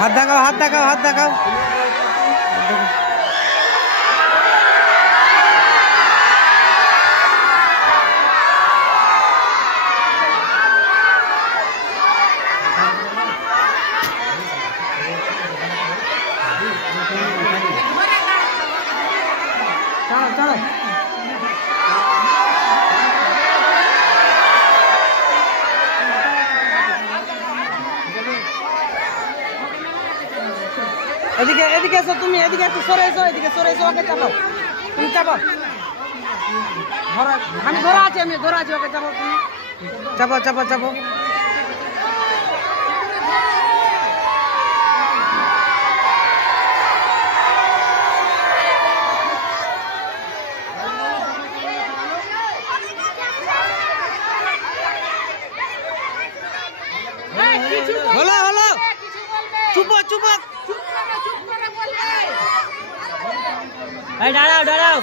हाथ देखाओ हाथ देखाओ हाथ देखाओ। चलो चलो এদিকে এদিকে এসো তুমি, এদিকে একটু সরে এসো, এদিকে সরে এসো, ওকে চাপাও, তুমি চাপাও, আমি ধরা আছি, ওকে চাপাও, তুমি চাপাও চাপাও চাপাও। হলো হলো চুপ চুপ দাঁড়াও দাঁড়াও,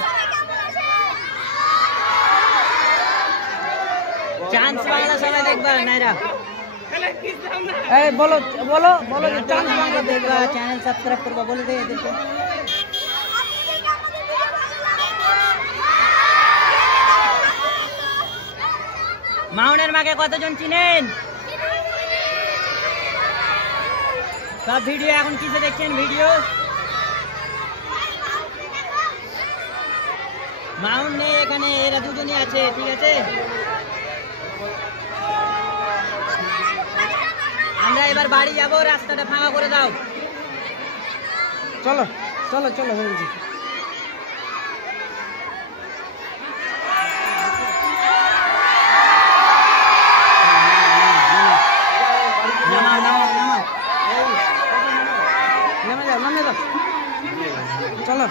চান্স বাংলা সবাই দেখবা নাইরা, বলো বলো বলো চান্স বাংলা দেখবা, চ্যানেল সাবস্ক্রাইব করবা, বলে দে এদেরকে। মাউনের মাকে কতজন চিনেন? সব ভিডিও এখন কিসে দেখছেন? ভিডিও মাউন্ট নেই এখানে, এরা দুজনই আছে, ঠিক আছে। আমরা এবার বাড়ি যাবো, রাস্তাটা ফাঁকা করে দাও। চলো চলো চলো বলছি। চলো